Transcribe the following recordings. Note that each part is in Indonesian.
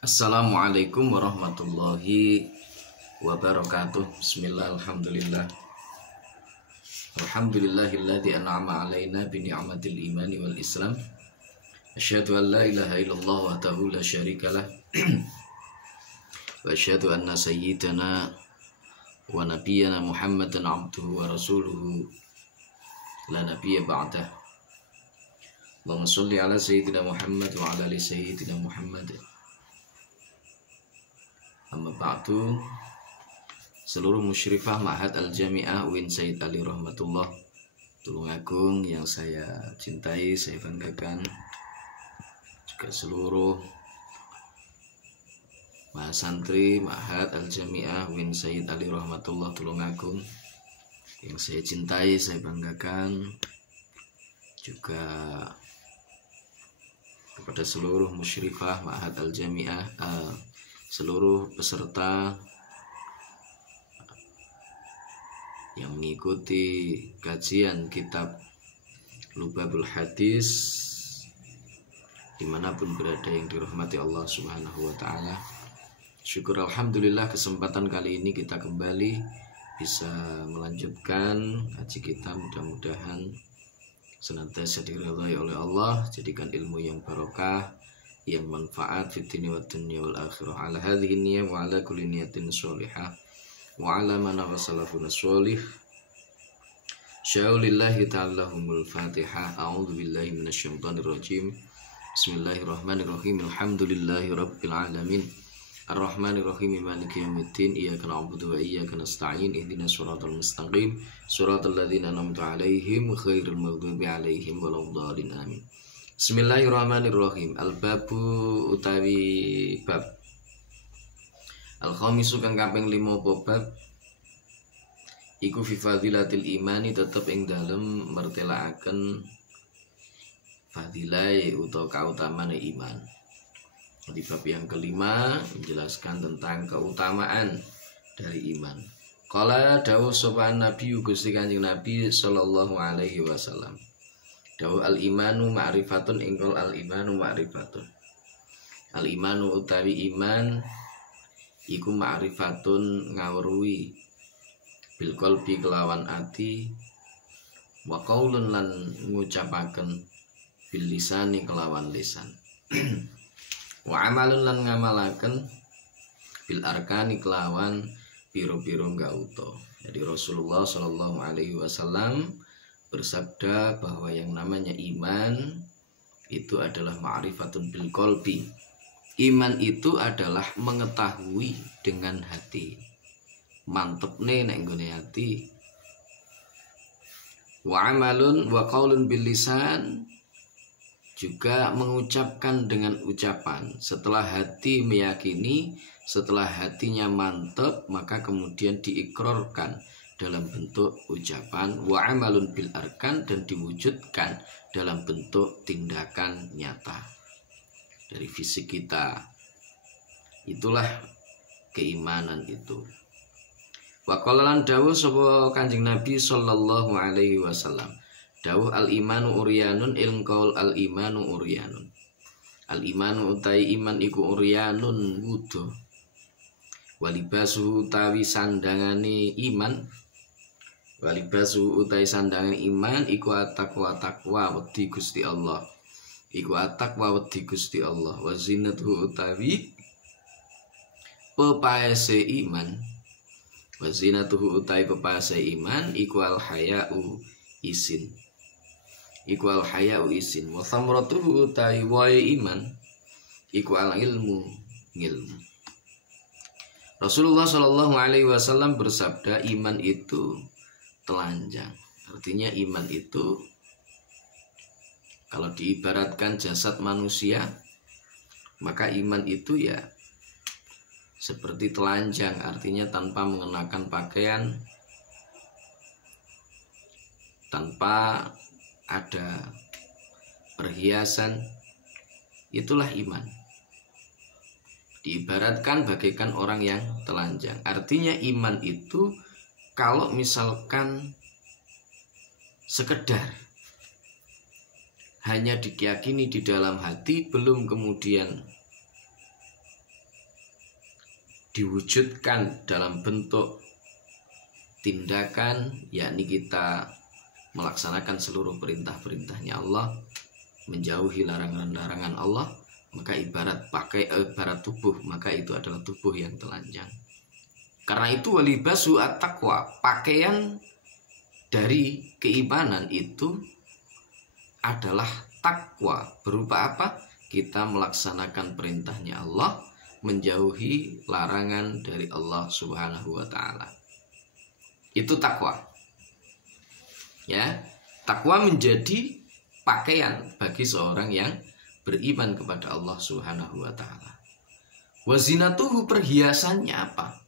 Assalamualaikum warahmatullahi wabarakatuh. Bismillah, alhamdulillah. Alhamdulillahilladzi an'ama alaina bi ni'matil imani wal islam. Asyhadu an la ilaha illallah wahdahu la syarikalah. Wa asyhadu anna sayyidana wa nabiyyana Muhammadan abduhu wa rasuluhu la nabiyya ba'dah. Allahumma sholli ala sayyidina Muhammad wa ala ali sayyidina Muhammad. Amma ba'du, seluruh musyrifah Ma'had Al-Jami'ah UIN Sayyid Ali Rahmatullah Tulungagung yang saya cintai, saya banggakan, juga seluruh mahasantri Ma'had Al-Jami'ah UIN Sayyid Ali Rahmatullah Tulungagung yang saya cintai, saya banggakan, juga kepada seluruh musyrifah Ma'had Al-Jami'ah, seluruh peserta yang mengikuti kajian kitab Lubabul Hadis dimanapun berada yang dirahmati Allah Subhanahu wa ta'ala. Syukur alhamdulillah kesempatan kali ini kita kembali bisa melanjutkan kaji kita, mudah-mudahan senantiasa diridhai oleh Allah, jadikan ilmu yang barokah, yang manfaat fitni wa dunya wal akhirah. Ala hadhihi niyyah wa ala kulli niyatin sholihah wa ala man ghasalafun sholih. Syaulillahi ta'ala humul fatihah. A'udzu billahi minasyaitonir rajim. Bismillahirrahmanirrahim. Alhamdulillahi rabbil alamin. Ar-Rahmanir Rahim. Maliki yaumiddin. Iyyaka na'budu wa iyyaka nasta'in. Ihdinas siratal mustaqim. Siratal ladzina an'amta 'alaihim ghairil maghdubi 'alaihim waladdallin. Amin. Bismillahirrahmanirrahim. Al-babu utawi bab al-khamisu kang kaping 5 bab iku fi fadilatil imani, tetep ing dalem mertelaaken fadilah utawa kautamaan iman. Di bab yang kelima menjelaskan tentang keutamaan dari iman. Qala dawuh sapa Nabi Gusti Kanjeng Nabi sallallahu alaihi wasallam. Dawuh al-imanu ma'rifatun, ingkol al-imanu ma'rifatun. Al-imanu utawi iman iku ma'rifatun ngawruhi bil qalbi kelawan ati, wa qaulun lan ngucapaken bil lisani kelawan lisan, wa amalun lan ngamalaken bil arkani kelawan piro-piro gauto. Jadi Rasulullah sallallahu alaihi wasallam bersabda bahwa yang namanya iman itu adalah ma'rifatun bil qalbi. Iman itu adalah mengetahui dengan hati. Mantep nih nek nggone hati. Wa amalun wa qaulun bil lisan, juga mengucapkan dengan ucapan. Setelah hati meyakini, setelah hatinya mantep, maka kemudian diikrarkan dalam bentuk ucapan. Wa amalun bil arkan, dan diwujudkan dalam bentuk tindakan nyata dari fisik kita. Itulah keimanan itu. Wa qala lan dawuh sapa Kanjeng Nabi sallallahu alaihi wasallam. Dawuh al-imanu uryanun, ilqaul al-imanu uryanun. Al-imanu utai iman iku uryanun wudo. Walibasu utawi sandangane iman, walibasu utai sandangan iman iku at-taqwa, taqwa wedi Gusti Allah. Iku at-taqwa wedi Gusti Allah. Wa zinatuhu utawi pepaese iman, wa zinatuhu utai pepaese iman iku al-haya'u isin. Iku al-haya'u isin. Wa thamratuhu utai wae iman iku al-ilmu ngilmu. Rasulullah Shallallahu Alaihi Wasallam bersabda, iman itu telanjang. Artinya iman itu kalau diibaratkan jasad manusia, maka iman itu ya seperti telanjang. Artinya tanpa mengenakan pakaian, tanpa ada perhiasan, itulah iman. Diibaratkan bagaikan orang yang telanjang. Artinya iman itu kalau misalkan sekedar hanya diyakini di dalam hati, belum kemudian diwujudkan dalam bentuk tindakan, yakni kita melaksanakan seluruh perintah-perintahnya Allah, menjauhi larangan-larangan Allah, maka ibarat tubuh, maka itu adalah tubuh yang telanjang. Karena itu walibasu at-taqwa, pakaian dari keimanan itu adalah takwa. Berupa apa? Kita melaksanakan perintahnya Allah, menjauhi larangan dari Allah Subhanahu wa taala. Itu takwa. Ya, takwa menjadi pakaian bagi seorang yang beriman kepada Allah Subhanahu wa taala. Wazinatuhu, perhiasannya apa?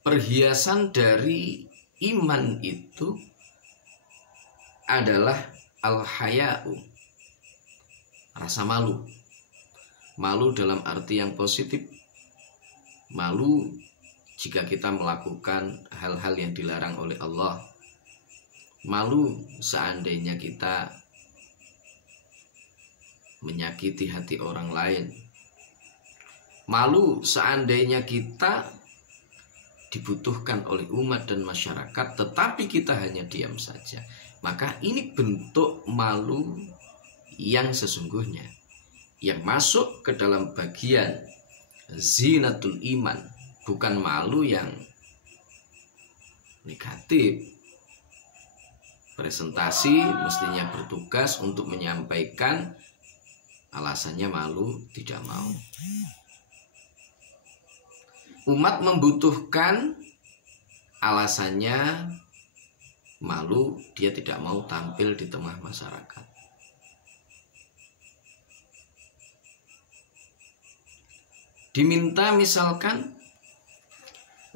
Perhiasan dari iman itu adalah al-haya'u, rasa malu. Malu dalam arti yang positif. Malu jika kita melakukan hal-hal yang dilarang oleh Allah. Malu seandainya kita menyakiti hati orang lain. Malu seandainya kita dibutuhkan oleh umat dan masyarakat, tetapi kita hanya diam saja. Maka ini bentuk malu yang sesungguhnya, yang masuk ke dalam bagian zinatul iman, bukan malu yang negatif. Presentasi mestinya bertugas untuk menyampaikan, alasannya malu, tidak mau. Umat membutuhkan, alasannya malu, dia tidak mau tampil di tengah masyarakat. Diminta misalkan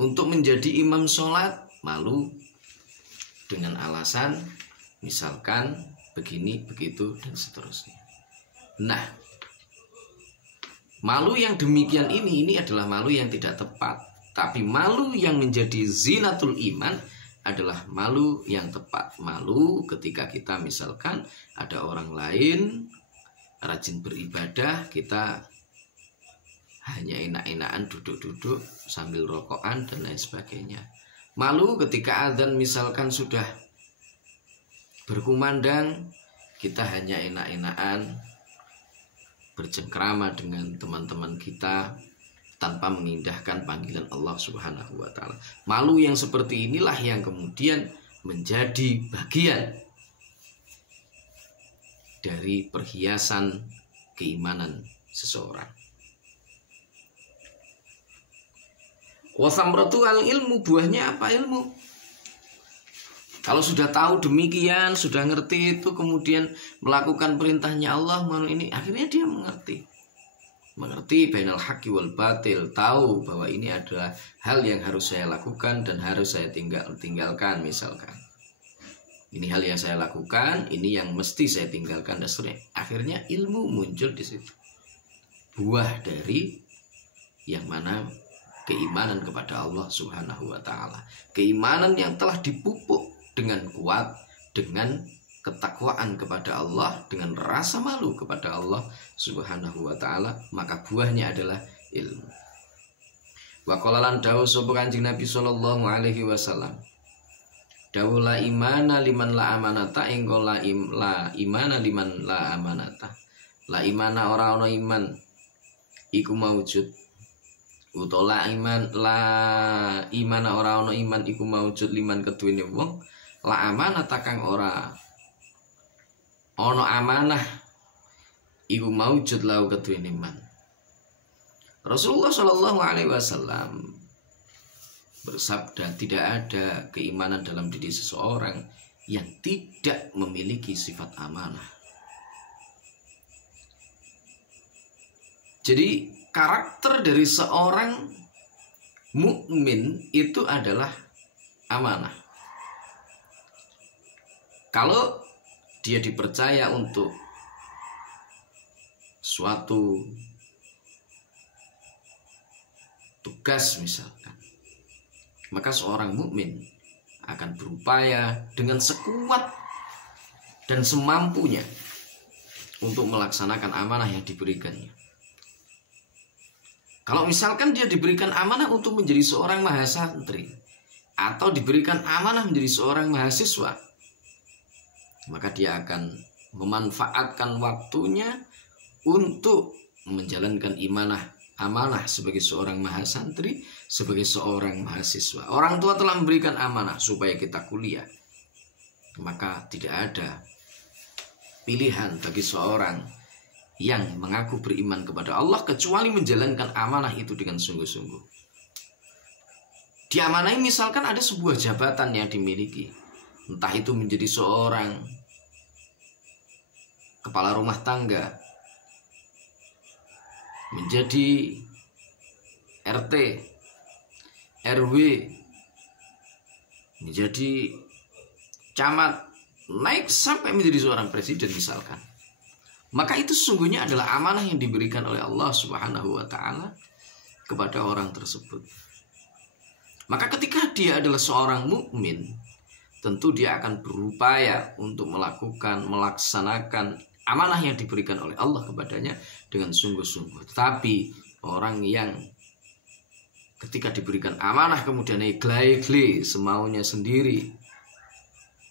untuk menjadi imam sholat, malu dengan alasan misalkan begini, begitu, dan seterusnya. Nah, malu yang demikian ini adalah malu yang tidak tepat. Tapi malu yang menjadi zinatul iman adalah malu yang tepat. Malu ketika kita misalkan ada orang lain rajin beribadah, kita hanya enak-enakan duduk-duduk sambil rokokan dan lain sebagainya. Malu ketika adzan misalkan sudah berkumandang, kita hanya enak-enakan bercengkrama dengan teman-teman kita tanpa mengindahkan panggilan Allah Subhanahu wa taala. Malu yang seperti inilah yang kemudian menjadi bagian dari perhiasan keimanan seseorang. Wasamratu al ilmu, buahnya apa? Ilmu. Kalau sudah tahu demikian, sudah ngerti itu, kemudian melakukan perintahnya Allah, ini akhirnya dia mengerti bainal haqqi wal batil, tahu bahwa ini adalah hal yang harus saya lakukan dan harus saya tinggalkan. Misalkan ini hal yang saya lakukan, ini yang mesti saya tinggalkan, dan seterusnya. Akhirnya ilmu muncul di situ, buah dari yang mana keimanan kepada Allah Subhanahu wa taala. Keimanan yang telah dipupuk dengan kuat, dengan ketakwaan kepada Allah, dengan rasa malu kepada Allah Subhanahu wa taala, maka buahnya adalah ilmu. Wa qala lan dawuh sapa Kanjeng Nabi sallallahu alaihi wasallam, dawuh la imana liman la amanata, engko la imana liman la amanata. La imana ora ana iman iku maujud, utawa la imana ora ana iman iku maujud liman keduwene wong la amanata kang ora ana amanah iku maujud lau keduwene iman. Rasulullah Shallallahu alaihi wasallam bersabda, tidak ada keimanan dalam diri seseorang yang tidak memiliki sifat amanah. Jadi karakter dari seorang mukmin itu adalah amanah. Kalau dia dipercaya untuk suatu tugas misalkan, maka seorang mukmin akan berupaya dengan sekuat dan semampunya untuk melaksanakan amanah yang diberikannya. Kalau misalkan dia diberikan amanah untuk menjadi seorang mahasantri atau diberikan amanah menjadi seorang mahasiswa, maka dia akan memanfaatkan waktunya untuk menjalankan amanah sebagai seorang mahasantri, sebagai seorang mahasiswa. Orang tua telah memberikan amanah supaya kita kuliah, maka tidak ada pilihan bagi seorang yang mengaku beriman kepada Allah kecuali menjalankan amanah itu dengan sungguh-sungguh. Diamanai misalkan ada sebuah jabatan yang dimiliki, entah itu menjadi seorang kepala rumah tangga, menjadi RT, RW, menjadi camat, naik sampai menjadi seorang presiden misalkan. Maka itu sesungguhnya adalah amanah yang diberikan oleh Allah Subhanahu wa ta'ala kepada orang tersebut. Maka ketika dia adalah seorang mukmin, tentu dia akan berupaya untuk melaksanakan amanah yang diberikan oleh Allah kepadanya dengan sungguh-sungguh. Tetapi orang yang ketika diberikan amanah kemudian egle semaunya sendiri,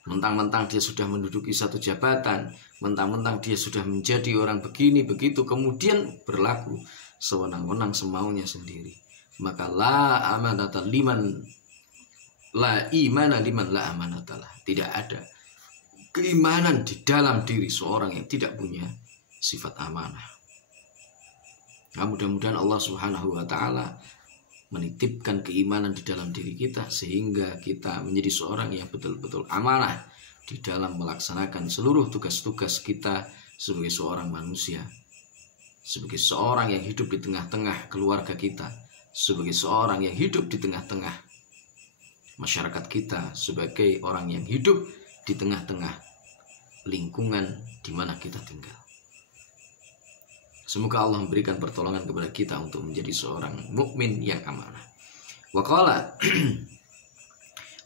mentang-mentang dia sudah menduduki satu jabatan, mentang-mentang dia sudah menjadi orang begini begitu, kemudian berlaku sewenang-wenang semaunya sendiri, maka la amanata liman la imana liman la amanatalah. Tidak ada keimanan di dalam diri seorang yang tidak punya sifat amanah. Nah, mudah-mudahan Allah Subhanahu wa ta'ala menitipkan keimanan di dalam diri kita sehingga kita menjadi seorang yang betul-betul amanah di dalam melaksanakan seluruh tugas-tugas kita sebagai seorang manusia, sebagai seorang yang hidup di tengah-tengah keluarga kita, sebagai seorang yang hidup di tengah-tengah masyarakat kita, sebagai orang yang hidup di tengah-tengah lingkungan di mana kita tinggal. Semoga Allah memberikan pertolongan kepada kita untuk menjadi seorang mukmin yang amanah. Waqala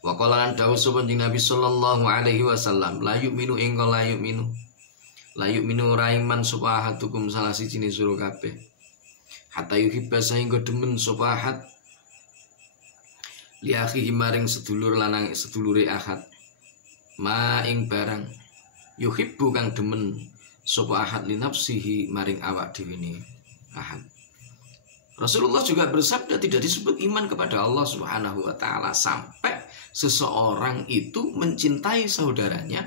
lan dawuh sapa Nabi sallallahu alaihi wasallam, la yu'minu ing la yu'minu raiman sapa ahatukum salah sijine sira kabeh. Hatta yuhibba sehingga demen sapa ahad li akhihi maring sedulur lanang sedulure ahad, ma ing barang yuhibbu kang demen sapa ahad li nafsihi maring awak dhewe ne ahad. Rasulullah juga bersabda tidak disebut iman kepada Allah Subhanahu wa ta'ala sampai seseorang itu mencintai saudaranya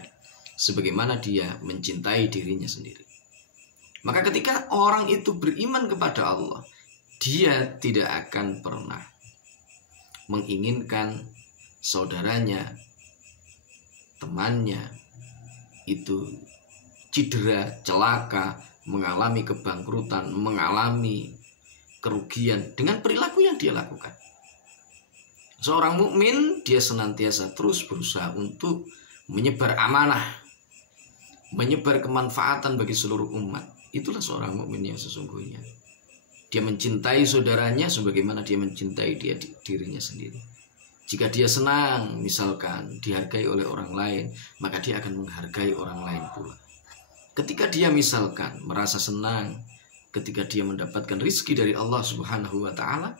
sebagaimana dia mencintai dirinya sendiri. Maka ketika orang itu beriman kepada Allah, dia tidak akan pernah menginginkan saudaranya, temannya itu cedera, celaka, mengalami kebangkrutan, mengalami kerugian dengan perilaku yang dia lakukan. Seorang mukmin dia senantiasa terus berusaha untuk menyebar amanah, menyebar kemanfaatan bagi seluruh umat. Itulah seorang mukmin yang sesungguhnya. Dia mencintai saudaranya sebagaimana dia mencintai dirinya sendiri. Jika dia senang misalkan dihargai oleh orang lain, maka dia akan menghargai orang lain pula. Ketika dia misalkan merasa senang ketika dia mendapatkan rizki dari Allah Subhanahu wa ta'ala,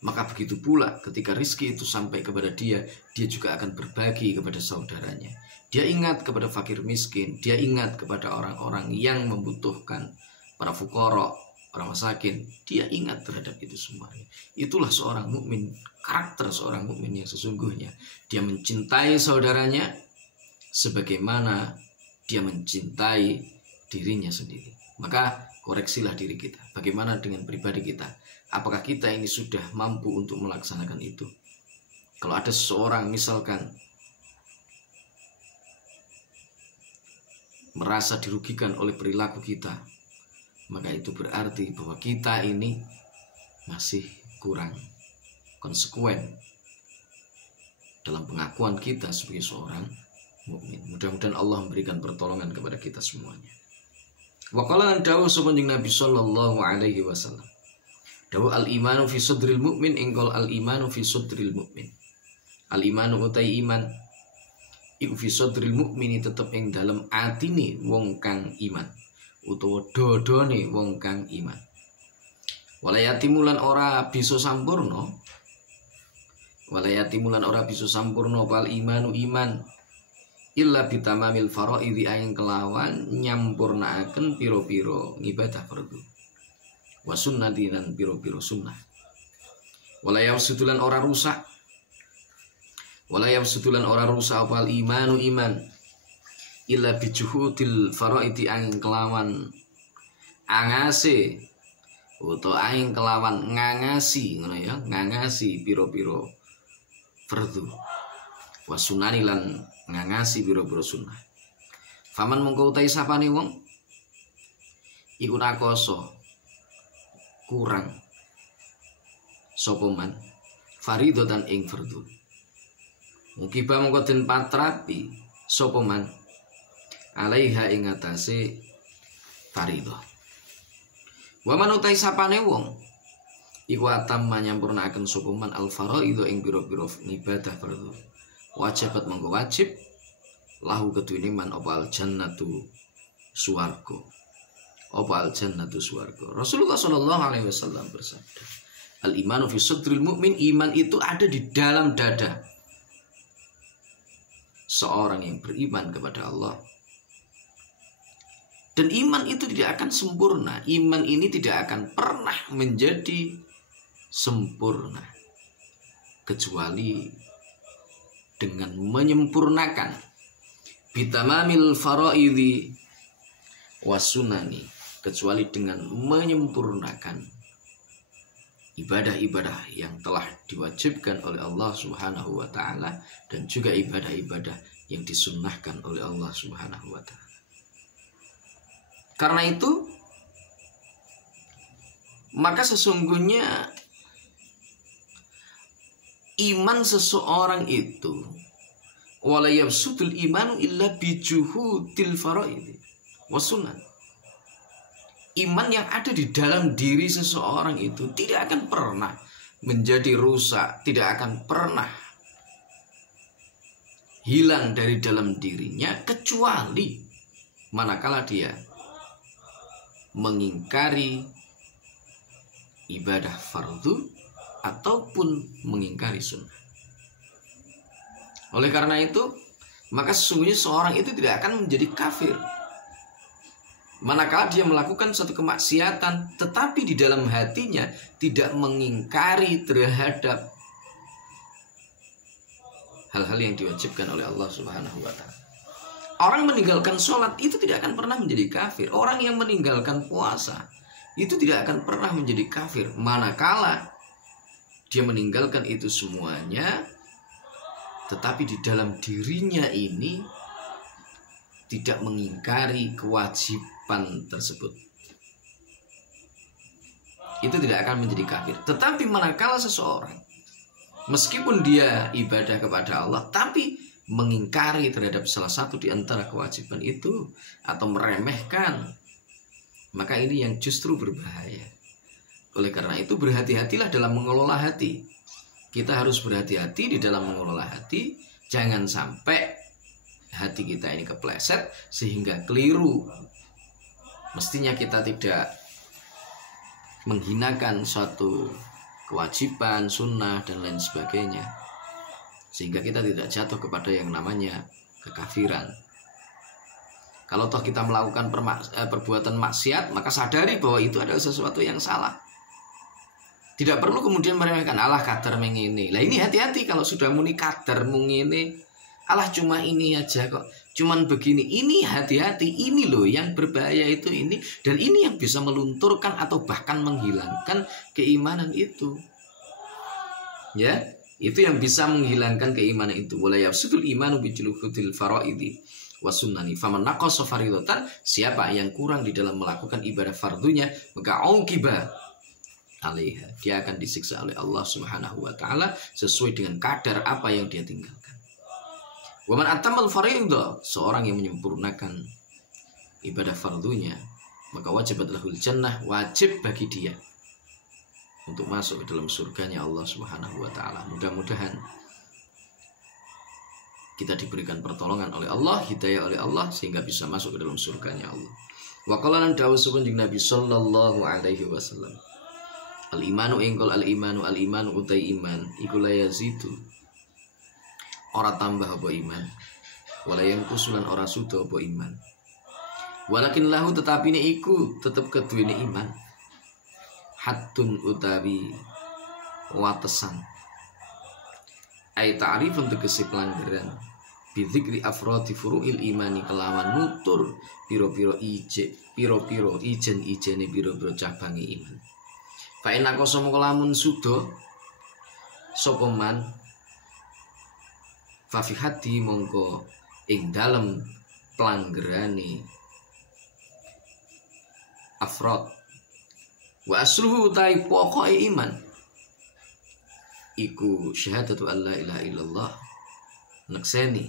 maka begitu pula ketika rizki itu sampai kepada dia juga akan berbagi kepada saudaranya. Dia ingat kepada fakir miskin, dia ingat kepada orang-orang yang membutuhkan, para fuqara, para masakin, dia ingat terhadap itu semuanya. Itulah seorang mukmin, karakter seorang mukmin yang sesungguhnya. Dia mencintai saudaranya sebagaimana dia mencintai dirinya sendiri. Maka koreksilah diri kita. Bagaimana dengan pribadi kita? Apakah kita ini sudah mampu untuk melaksanakan itu? Kalau ada seseorang misalkan merasa dirugikan oleh perilaku kita, maka itu berarti bahwa kita ini masih kurang konsekuen dalam pengakuan kita sebagai seorang mukmin. Mudah-mudahan Allah memberikan pertolongan kepada kita semuanya. Wa qala dawuh sapa Nabi sallallahu alaihi wasallam. Dawuh al-imanu fi sadril mukmin ingkol al-imanu fi sadril mukmin. Al-imanu utai iman iku fi sadril mukmini tetep ing dalem atine wong kang iman utawa dodone wong kang iman. Walayatimulan ora bisa sampurna. Walayatimulan ora bisa sampurna pal imanu iman illa bitamamil faraidhi ayang kelawan nyampurnaaken piro-piro ibadah fardu. Wa sunnati lan piro-piro sunnah. Walayafsudulan ora rusak. Walayafsudulan ora rusak pal imanu iman illa bijuhudil faraidhi ayang kelawan angase utawa aing kelawan ngangasi ngono ya, ngangasi piro-piro fardu. Wasunani lan ngangasi piro-piro sunnah. Faman mongko utahe sapane wong iku nakoso kurang sapa man faridatan ing fardu. Mukiba mongko den patrapi sapa man alaiha ing atase faridah. Wa man utai sapane wong iku atam manyampurnakaken sapa man al faraidho ing pira-pira ibadah fardu. Wajibat mongko wajib lahu keduwene man apa al jannatu swarga. Apa al jannatu swarga. Rasulullah sallallahu alaihi wasallam bersabda, al imanu fi sadril mukmin, iman itu ada di dalam dada seorang yang beriman kepada Allah. Dan iman itu tidak akan sempurna. Iman ini tidak akan pernah menjadi sempurna kecuali dengan menyempurnakan bitamamil faraidhi wasunani, kecuali dengan menyempurnakan ibadah-ibadah yang telah diwajibkan oleh Allah Subhanahu wa taala dan juga ibadah-ibadah yang disunnahkan oleh Allah Subhanahu wa taala. Karena itu maka sesungguhnya iman seseorang itu wala yabsudul imanu illa bijuhudil faraid wasunan. Iman yang ada di dalam diri seseorang itu tidak akan pernah menjadi rusak, tidak akan pernah hilang dari dalam dirinya kecuali manakala dia mengingkari ibadah fardu ataupun mengingkari sunnah. Oleh karena itu, maka sesungguhnya seorang itu tidak akan menjadi kafir manakala dia melakukan satu kemaksiatan tetapi di dalam hatinya tidak mengingkari terhadap hal-hal yang diwajibkan oleh Allah Subhanahu wa taala. Orang meninggalkan sholat itu tidak akan pernah menjadi kafir. Orang yang meninggalkan puasa itu tidak akan pernah menjadi kafir manakala dia meninggalkan itu semuanya tetapi di dalam dirinya ini tidak mengingkari kewajiban tersebut. Itu tidak akan menjadi kafir. Tetapi manakala seseorang meskipun dia ibadah kepada Allah tapi mengingkari terhadap salah satu di antara kewajiban itu atau meremehkan, maka ini yang justru berbahaya. Oleh karena itu berhati-hatilah dalam mengelola hati. Kita harus berhati-hati di dalam mengelola hati. Jangan sampai hati kita ini kepleset sehingga keliru. Mestinya kita tidak menghinakan suatu kewajiban, sunnah dan lain sebagainya, sehingga kita tidak jatuh kepada yang namanya kekafiran. Kalau toh kita melakukan perbuatan maksiat, maka sadari bahwa itu adalah sesuatu yang salah. Tidak perlu kemudian meremehkan, alah kadar mengini. Lah ini hati-hati kalau sudah muni kadar mengini, alah cuma ini aja kok, cuman begini. Ini hati-hati, ini loh yang berbahaya itu ini, dan ini yang bisa melunturkan atau bahkan menghilangkan keimanan itu. Ya, itu yang bisa menghilangkan keimanan itu. Wala yafsudul imanu bijuluhudil faraidi wasunnani faman naqasa faridatan, siapa yang kurang di dalam melakukan ibadah fardunya maka auqiba alaiha, dia akan disiksa oleh Allah Subhanahu wa taala sesuai dengan kadar apa yang dia tinggalkan. Wa man atamal fariidha, seorang yang menyempurnakan ibadah fardunya maka wajibat lahul jannah, wajib bagi dia untuk masuk ke dalam surganya Allah Subhanahu wa taala. Mudah-mudahan kita diberikan pertolongan oleh Allah, hidayah oleh Allah sehingga bisa masuk ke dalam surganya Allah. Wa qala lan dawuh Nabi sallallahu alaihi wasallam, Al imanu engkol al imanu utai iman iku la yazidu ora tambah apa iman, wala yang kusulan ora suda apa iman. Walakin lahu tetapi ini iku tetep keduwene iman. Haddun utawi watesan. Ai ta'rifun tegese pelanggaran. Bidzikri afradi furu'il imani kelawan nutur piro-piro ijen-ijene piro-piro cabange iman. Fa inna qasama lamun suda sapa man fa fi hati mongko ing dalem pelanggarane afrad wa asluhu utai pokoke iman iku syahadatu alla ilaha illallah nakseni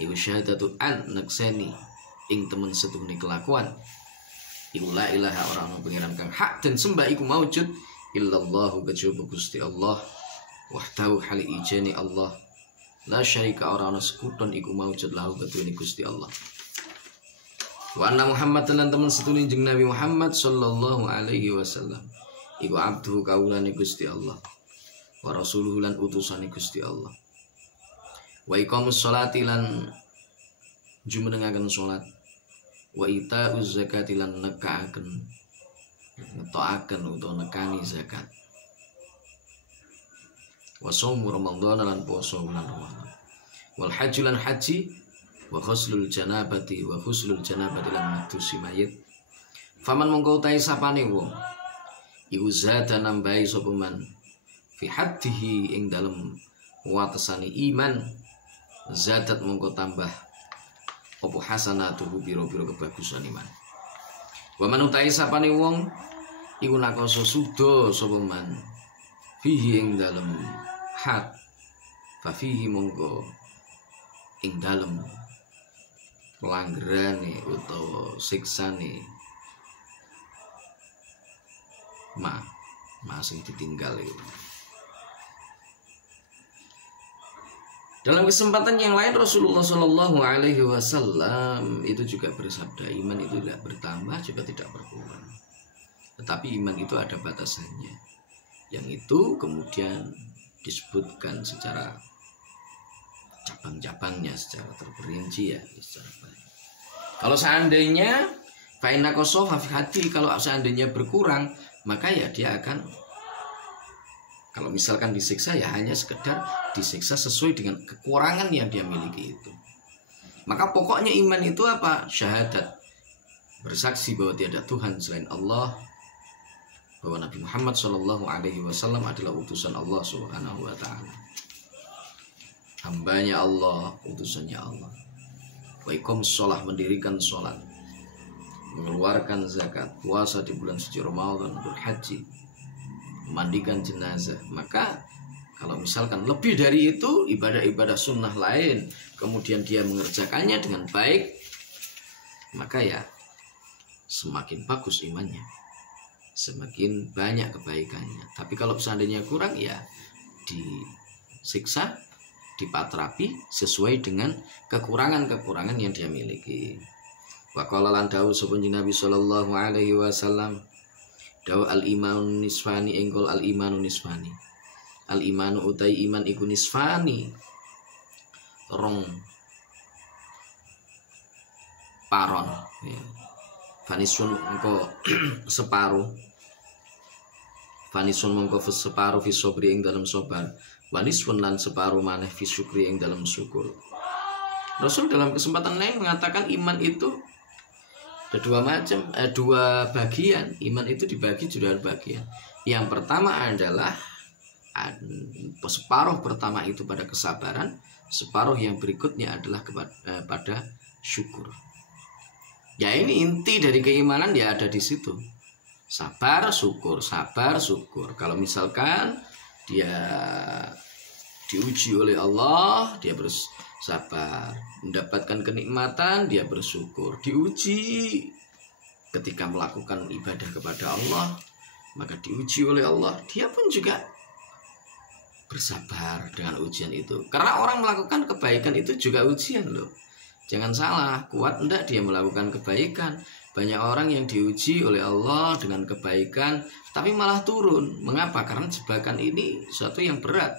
iku syahadatu an nakseni ing temen setune kelakuan iku la ilaha ora ana pangeran kang hak dan sembah iku maujud illallahu kejaba Gusti Allah wahdahu hali ijeni Allah la syarika ora ana sekuton iku maujud lahu ketuwene Gusti Allah. Wa anna Muhammad lan temen setune jeung Nabi Muhammad sallallahu alaihi wasallam iku abduhu kaulane Gusti Allah wa rasuluhu lan utusane Gusti Allah. Wa iqamus sholati lan jumenengaken salat wa itauz zakati lan nekaaken ngetoaken utawa nekani zakat. Wa shaumu Ramadan lan poso bulan Ramadan. Wal haji lan haji wa ghuslul janabati lan madusi mayit. Faman mongko utahe sapane wong iku zada nambahi sapa man fi haddihi ing dalem watesane iman zadat mongko tambah apa hasanatuhu pira-pira kebagusan iman. Wa man utahe sapane wong iku nakoso suda sapa man fihi ing dalem had fa fihi mongko ing dalem pelanggarane utawa siksane sing ditinggal itu. Dalam kesempatan yang lain Rasulullah Shallallahu Alaihi Wasallam itu juga bersabda iman itu tidak bertambah juga tidak berkurang, tetapi iman itu ada batasannya. Yang itu kemudian disebutkan secara cabang-cabangnya secara terperinci ya secara baik. Kalau seandainya fa'inna qasofa fi hati, kalau seandainya berkurang maka ya dia akan, kalau misalkan disiksa ya hanya sekedar disiksa sesuai dengan kekurangan yang dia miliki itu. Maka pokoknya iman itu apa? Syahadat, bersaksi bahwa tiada Tuhan selain Allah, bahwa Nabi Muhammad SAW adalah utusan Allah Subhanahu wa Ta'ala, hambanya Allah, utusannya Allah. Wa iqamus shalah, mendirikan sholat, mengeluarkan zakat, puasa di bulan suci Ramadan, berhaji, memandikan jenazah. Maka kalau misalkan lebih dari itu ibadah-ibadah sunnah lain kemudian dia mengerjakannya dengan baik, maka ya semakin bagus imannya, semakin banyak kebaikannya. Tapi kalau seandainya kurang ya disiksa, dipatrapi sesuai dengan kekurangan-kekurangan yang dia miliki. Wa qala lan dawuh sapa Nabi sallallahu alaihi wasallam, dawuh al imanu nisfani, engkol al imanu nisfani. Al imanu utai iman iku nisfani, rong paron ya. Fanisun engko separuh, fanisun mongko separuh fi sobri ing dalam sobar, wanisfun lan separuh maneh fi syukri ing dalam syukur. Rasul dalam kesempatan lain mengatakan iman itu ada dua macam, dua bagian. Iman itu dibagi dua bagian. Yang pertama adalah separuh pertama itu pada kesabaran, separuh yang berikutnya adalah pada syukur. Ya ini inti dari keimanan ya ada di situ. Sabar, syukur, sabar, syukur. Kalau misalkan dia diuji oleh Allah, dia bersabar, mendapatkan kenikmatan, dia bersyukur. Diuji ketika melakukan ibadah kepada Allah, maka diuji oleh Allah, dia pun juga bersabar dengan ujian itu. Karena orang melakukan kebaikan itu juga ujian loh. Jangan salah, kuat enggak dia melakukan kebaikan, Banyak orang yang diuji oleh Allah dengan kebaikan tapi malah turun. Mengapa? Karena jebakan ini suatu yang berat.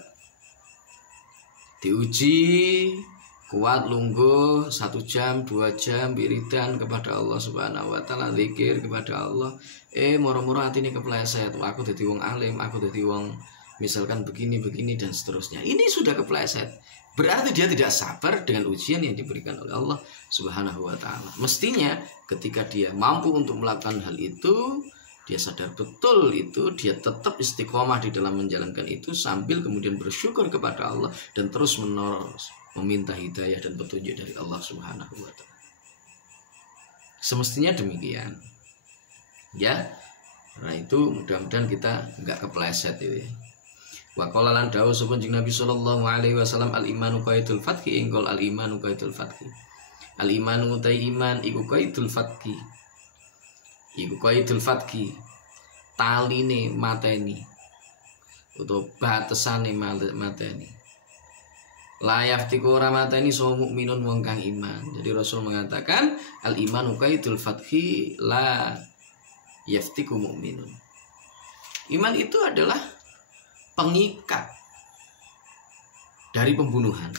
Diuji kuat lungguh 1 jam 2 jam wiridan kepada Allah Subhanahu wa taala, zikir kepada Allah, moro-moro atine kepleset, aku dadi wong alim, aku dadi wong misalkan begini dan seterusnya. Ini sudah kepleset. Berarti dia tidak sabar dengan ujian yang diberikan oleh Allah Subhanahu wa taala. Mestinya ketika dia mampu untuk melakukan hal itu, dia sadar betul itu, dia tetap istiqomah di dalam menjalankan itu sambil kemudian bersyukur kepada Allah dan terus menerus meminta hidayah dan petunjuk dari Allah Subhanahu wa taala. Semestinya demikian. Ya. Nah, itu mudah-mudahan kita enggak kepleset itu ya. Wa qala lan dawuh sapa Nabi sallallahu alaihi wasallam al-imanu qaidul fathi ingkol al-imanu qaidul fathi. Al-imanu utai iman iku qaidul fathi. Iku qaidul fathi. Taline mateni utawa batasane mateni. La yaftiku ora mateni so mukminun wong kang iman. Jadi Rasul mengatakan al-imanu qaidul fathi la yaftiku mukminun. Iman itu adalah pengikat dari pembunuhan.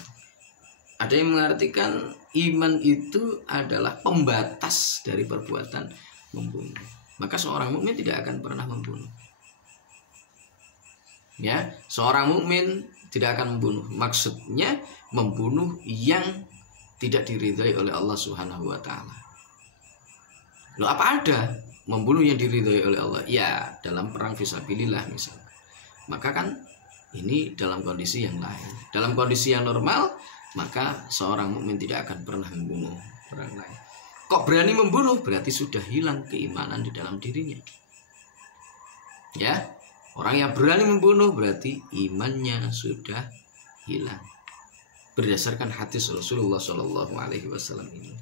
Ada yang mengartikan iman itu adalah pembatas dari perbuatan membunuh. Maka seorang mukmin tidak akan pernah membunuh. Ya, seorang mukmin tidak akan membunuh. Maksudnya membunuh yang tidak diridhai oleh Allah Subhanahu wa taala. Loh, apa ada membunuh yang diridhai oleh Allah? Ya, dalam perang fisabilillah misalnya. Maka kan ini dalam kondisi yang lain. Dalam kondisi yang normal, maka seorang mukmin tidak akan pernah membunuh orang lain. Kok berani membunuh? Berarti sudah hilang keimanan di dalam dirinya. Ya, orang yang berani membunuh berarti imannya sudah hilang. Berdasarkan hadis Rasulullah Shallallahu Alaihi Wasallam ini.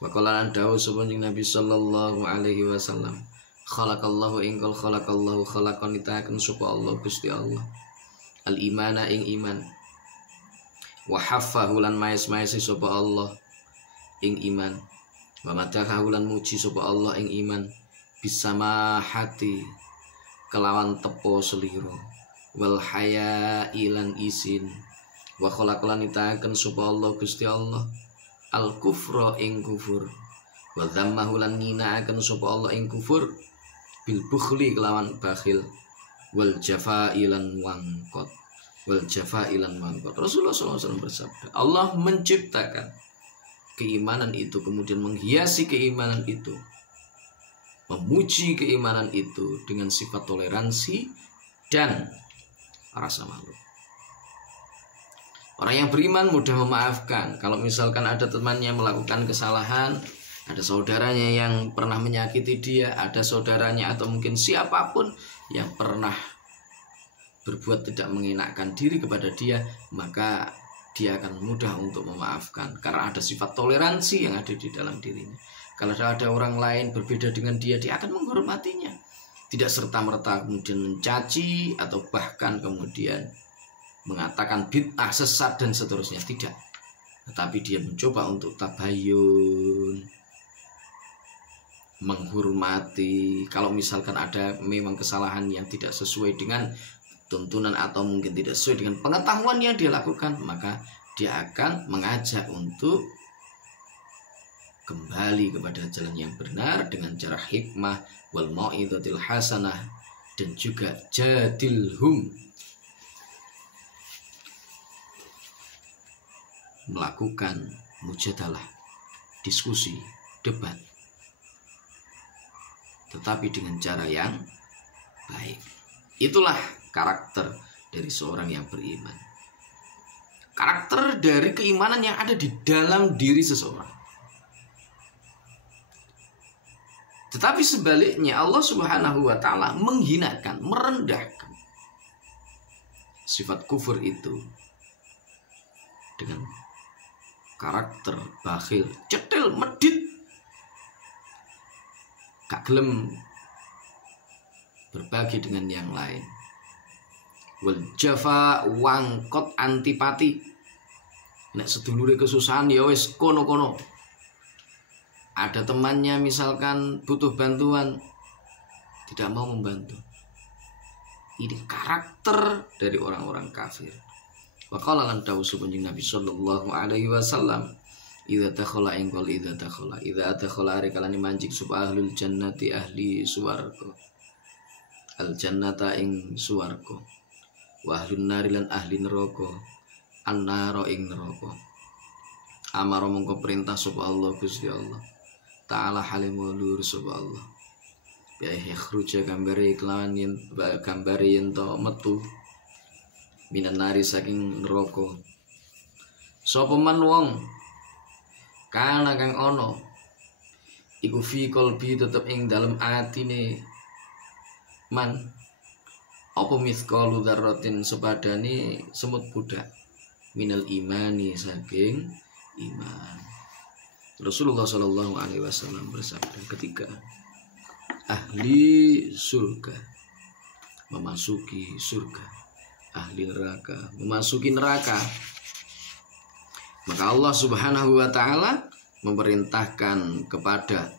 Waqalan dawu sebanjing Nabi Shallallahu Alaihi Wasallam. Khalaqallahu ingkol khalaqallahu khalaqan itakan supa Allah Gusti Allah. Al imana ing iman. Wa haffahu lan maes-maesi supa Allah ing iman. Wa madhahu lan muji supa Allah ing iman. Bisama hati kelawan tepo seliro. Wal haya ilan isin. Wa khalaqalan itakan supa Allah Gusti Allah. Al kufra ing kufur. Wa dhammahu lan nginaaken sapa Allah ing kufur. Bil bukhli kelawan bakhil. Wal jafailan wangkot. Wal jafailan wangkot. Rasulullah SAW bersabda, Allah menciptakan keimanan itu, kemudian menghiasi keimanan itu, memuji keimanan itu dengan sifat toleransi dan rasa malu. Orang yang beriman mudah memaafkan. Kalau misalkan ada temannya melakukan kesalahan, ada saudaranya yang pernah menyakiti dia, ada saudaranya atau mungkin siapapun yang pernah berbuat tidak mengenakkan diri kepada dia, maka dia akan mudah untuk memaafkan karena ada sifat toleransi yang ada di dalam dirinya. Kalau ada orang lain berbeda dengan dia, dia akan menghormatinya. Tidak serta-merta kemudian mencaci atau bahkan kemudian mengatakan bid'ah, sesat dan seterusnya, tidak. Tetapi dia mencoba untuk tabayun, menghormati. Kalau misalkan ada memang kesalahan yang tidak sesuai dengan tuntunan atau mungkin tidak sesuai dengan pengetahuan yang dia lakukan, maka dia akan mengajak untuk kembali kepada jalan yang benar dengan cara hikmah wal mau'izatil hasanah dan juga jadilhum, melakukan mujadalah, diskusi, debat, tetapi dengan cara yang baik. Itulah karakter dari seorang yang beriman. Karakter dari keimanan yang ada di dalam diri seseorang. Tetapi sebaliknya Allah Subhanahu wa taala menghinakan, merendahkan sifat kufur itu dengan karakter bakhil, cetil, medit, gak gelem berbagi dengan yang lain. Wal jafa wangkot antipati. Nek sedulure kesusahan ya wis kono-kono. Ada temannya misalkan butuh bantuan, tidak mau membantu. Ini karakter dari orang-orang kafir. Wa qala lan tawsu punjing Nabi sallallahu alaihi wasallam, idza dakhala ingkol idza dakhala rikalani manjing sub ahlul jannati ahli suwarga. Al jannata ing suwarga. Wa ahlun nari lan ahli neraka. An-nara ing neraka. Amara mongko perintah sapa Allah Gusti Allah. Ta'ala halimulur sapa Allah. Ya yakhruja gambare kelawan yen gambare yen to metu minan nari saking neraka. Sapa man wong kana kang ana iku fi qalbi tetep ing dalem atine man apa mithqalu dzarratin sepadane semut budak minal imani saking iman. Rasulullah sallallahu alaihi wasallam bersabda, ketika ahli surga memasuki surga, ahli neraka memasuki neraka, maka Allah Subhanahu wa ta'ala memerintahkan kepada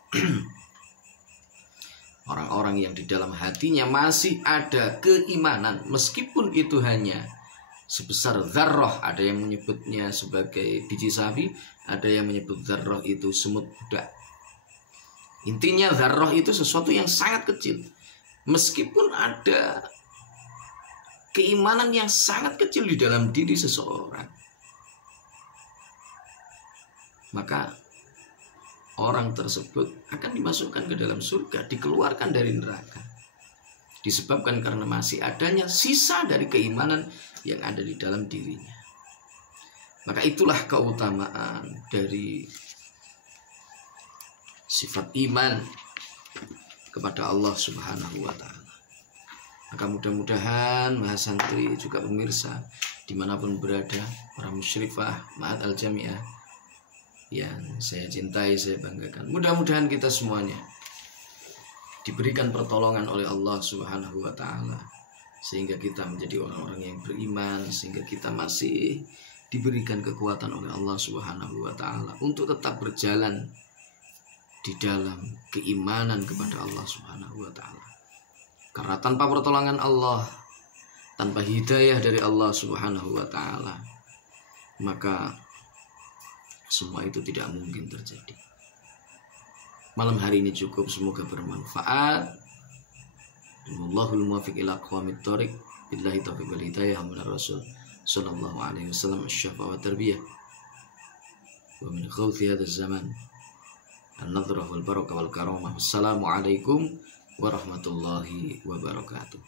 orang-orang yang di dalam hatinya masih ada keimanan, meskipun itu hanya sebesar dzarrah. Ada yang menyebutnya sebagai biji sawi, ada yang menyebut dzarrah itu semut budak. Intinya dzarrah itu sesuatu yang sangat kecil. Meskipun ada keimanan yang sangat kecil di dalam diri seseorang, maka orang tersebut akan dimasukkan ke dalam surga, dikeluarkan dari neraka. Disebabkan karena masih adanya sisa dari keimanan yang ada di dalam dirinya. Maka itulah keutamaan dari sifat iman kepada Allah Subhanahu wa ta'ala. Maka mudah-mudahan mahasantri juga pemirsa dimanapun berada, para musyrifah Ma'had Al-Jami'ah yang saya cintai, saya banggakan, mudah-mudahan kita semuanya diberikan pertolongan oleh Allah Subhanahu wa ta'ala, sehingga kita menjadi orang-orang yang beriman, sehingga kita masih diberikan kekuatan oleh Allah Subhanahu wa ta'ala untuk tetap berjalan di dalam keimanan kepada Allah Subhanahu wa ta'ala. Karena tanpa pertolongan Allah, tanpa hidayah dari Allah Subhanahu wa ta'ala, maka semua itu tidak mungkin terjadi. Malam hari ini cukup, semoga bermanfaat. Wallahul muwaffiq ila aqwamit thoriq. Billahi taufiq wal hidayah min Rasul sallallahu alaihi wasallam asy-syafa wa tarbiyah. Wa min khawfi hadzal zaman an-nadhrah wal barakah wal karamah. Wassalamu alaikum warahmatullahi wabarakatuh.